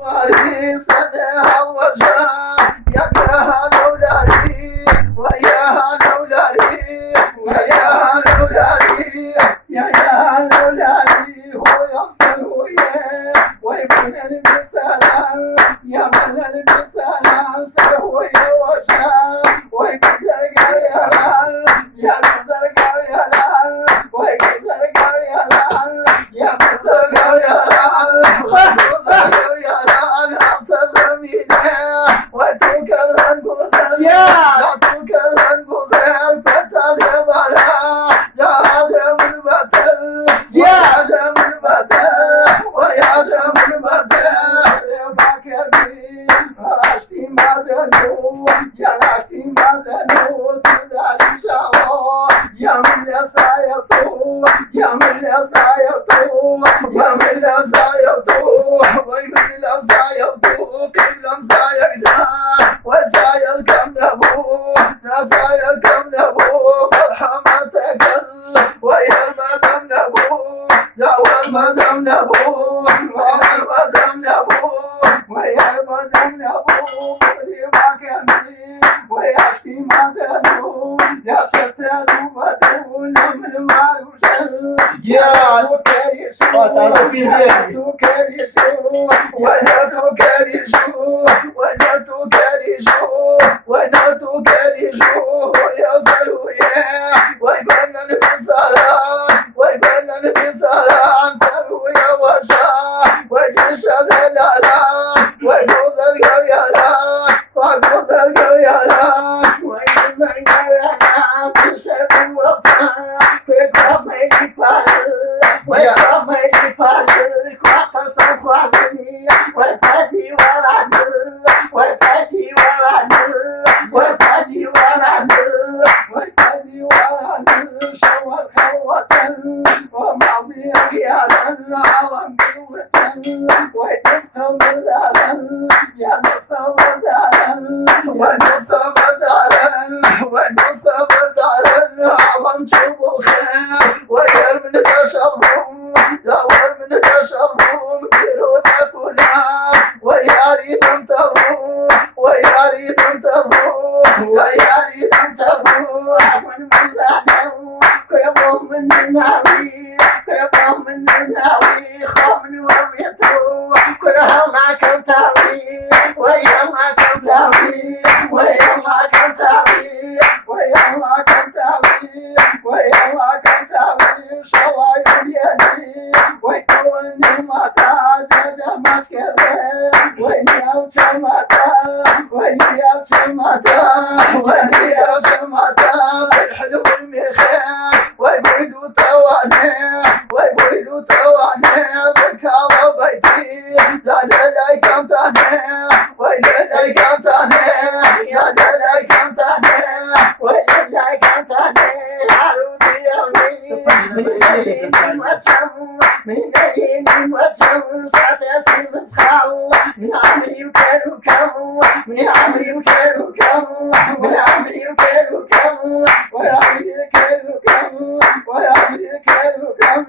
واري صدها وجاه يا لولاري ويا لولاري ويا لولاري يا لولاري هو يصل ويا ويمن البسالة يا من البسالة صار ويا وجاه ويكسر يا لال يا كسر يا لال ويكسر يا لال يا كسر يا لال يا من لا سايطو يا من لا سايطو ويمن لا سايطو قبل سايقتا وسايق كم نبو لا سايق كم نبو مرحمتك ويا المدام نبو لا والمدام نبو ويا المدام نبو ويا المدام نبو قريبا كمي ويا اشتي ما تنو يا شتات وبدو من المعروش يا توكريشو توكريشو وانا توكريشو وانا توكريشو وانا توكريشو يا زرويا ويبنى البصران ويبنى البصران زرويا وجا وجيش دلالا ويجوز القيالا ويجوز القيالا ويجوز القيالا بشر وفا ويكرم الكبار ويكرم الكبار وقص فاضي والفادي والعدل والفادي والعدل والفادي والعدل والفادي والعدل شوى الخوة وماضي قيادا على قوة ويستمر دارا يا مستمر دارا ونستمر دارا ونستمر دارا عظم شبوخا وير من تشرهم لا ور من تشرهم بيروت كلها ويا ريت انتبهوا ويا ريت انتبهوا ويا ريت انتبهوا من مزاحهم كربهم من الناوي كربهم من الناوي خامن وريتو كلها ما كنتاوي ويا ما كنتاوي ويا ما كنتاوي ويا ما كنتاوي ويا ما كنتاوي شاء الله يبيني ويكون المتا جاجا ماسكره ويني اوتماتا ويني اوتماتا ويني اوتماتا الحلو المخير ويبيدو تواني ويبيدو تواني بكالا بيتي لا لا لا كم تاني ويلا لا كم تاني يا لا لا كم تاني ويلا لا كم تاني عروضي يومي من عيني وجم من عيني وجم ساتسي مسخال من عمري وكانوا كم من عمري وكانوا كم من عمري وكانوا كم ويا عمري كانوا كم ويا عمري كانوا كم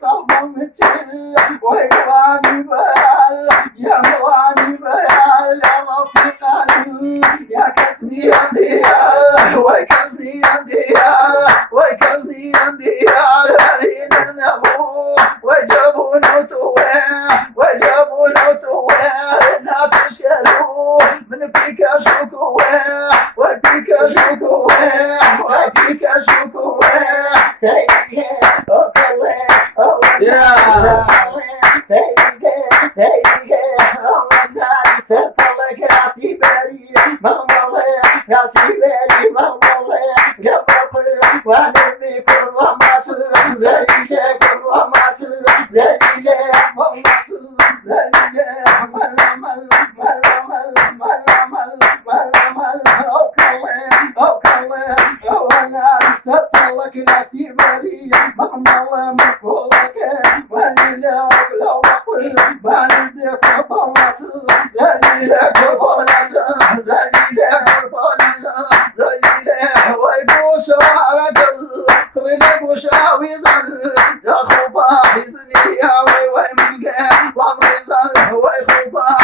صعبة متل ويقواني بال يا مواني بال يا رفيقاني يا كسني انديال ويكسني انديال ويكسني انديال هلين النبو وجابوا نوتوه وجابوا نوتوه لا تشكلوا من فيك شكوه وفيك شكوه وفيك شكوه تيجي اوكي تيجي والله سبلك راسي بري والله راسي بري والله قبل وانا بكل وما ذلك كل وما ذلك وما ذلك ملا ملا ملا ملا ملا ملا ملا اوكي وانا سبلك راسي بري والله مقولك ولله لو اقول بالدك بوات ذلك بوات ذلك بوات ذلك ويقول شوارك خليك وشاوي زل يا خوفا حزني يا وي وي من وعمري زل وي خوفا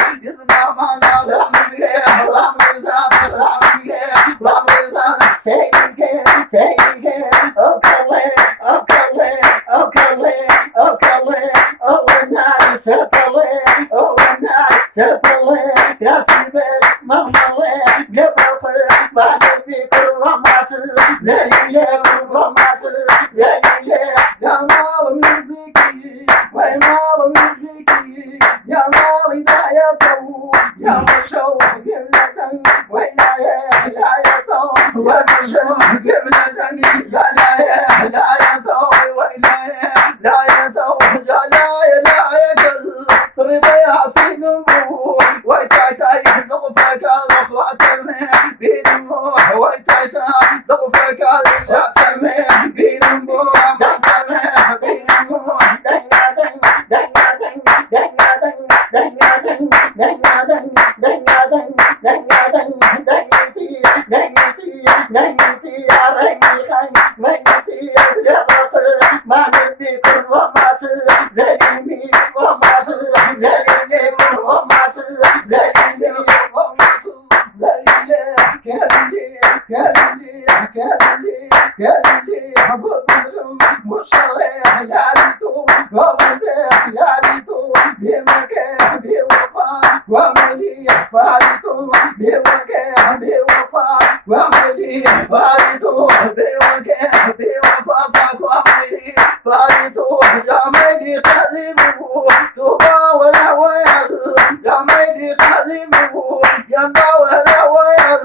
سفلك راسبك مغملك قبل بعد بكر وماتر زليلة وماتر زليلة يا مال مزيكي ومال مزيكي يا مال دايته يا مشوق قبلة وينايا لا يتو ومشوق قبلة لا لا لا يتو وينايا لا يتو لا لا لا يكذب رضا يعصي نمو ويتايتاي زغفك الأخوة ترمي بينموح ويتايتاي زغفك الأخوة ترمي بينموح دنيا بينموح دنيا دنيا دنيا دنيا دنيا دنيا وعملي فاريتو بوكا بوفا وعملي فاريتو بوكا بوفا صاك وعملي فاريتو جامدي قزيمو توبا ولا وياز جامدي قزيمو ينبا ولا وياز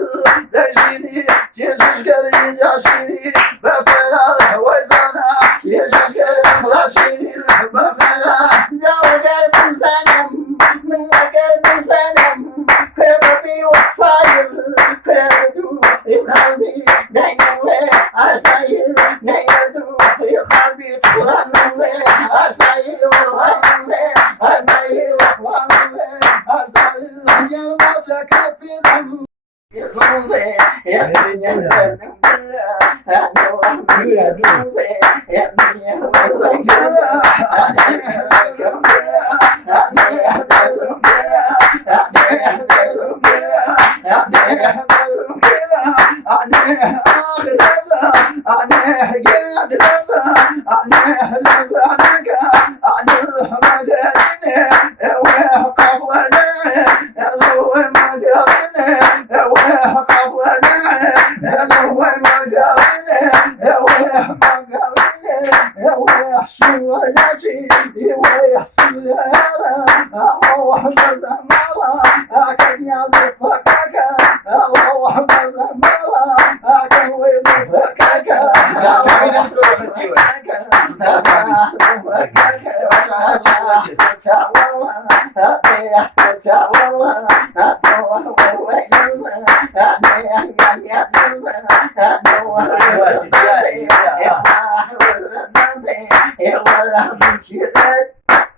دجيني تيشش كري جاشيني بفرا ويزانا تيشش كري خلاشيني بفرا جاو قلب سنم من قلب سنم كربي وفايل كردو يخلبي دايما أستايل نيدو يخلبي طلعنا أستايل وفايل أستايل وفايل أستايل يا الموتى كيف ذنب يخلصي يا الدنيا الدنيا أنا وحدي يخلصي يا الدنيا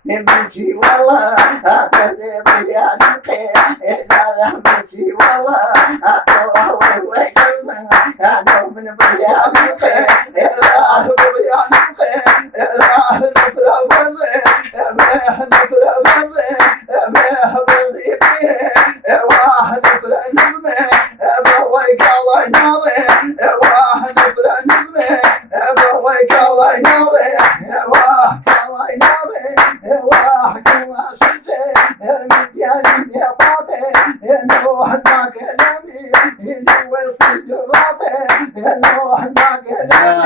نمشي والله أتدري يا نقي إذا نمشي والله أتوه ويجوزنا أنا من بيا نقي إذا بيا نقي إذا نفر وزي نفر وزي وزي فيه واحد نفر نزمي بويك الله ناري واحد نفر نزمي بويك الله ناري واحد الله ناري واحد ما شفتي المديان يا باطي الواحد ما قلمي اللي ويصل راتي الواحد ما قلمي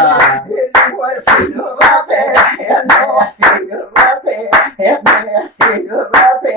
اللي ويصل راتي الواحد راتي الواحد راتي الواحد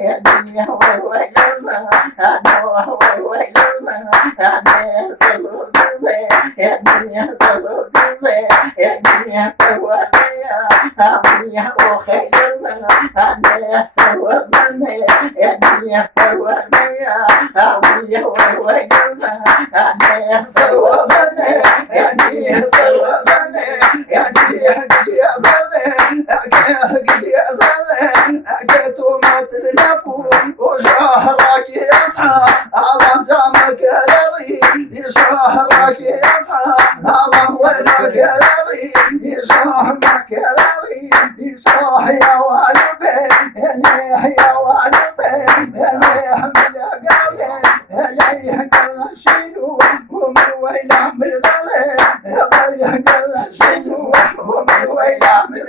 الدنيا وي وي لوزا انا وي وي لوزا انا سلو دزي الدنيا سلو دزي الدنيا قواليا امي وخي لوزا انا سلو زني الدنيا قواليا امي وي وي لوزا انا سلو زني يعني سلو زني يعني حقي يا زني حقي يا زني حكيتو ما تلنفو وشهرك يصحى عظم جامك لري يشهرك يصحى عظم وينك لري يشهمك لري يشوح يا والدي اللي يا والدي اللي يحمل قلبي اللي يحقل شينو ومن ويلا من ظلي اللي يحقل شينو ومن ويلا من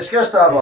Eşkeş tabi.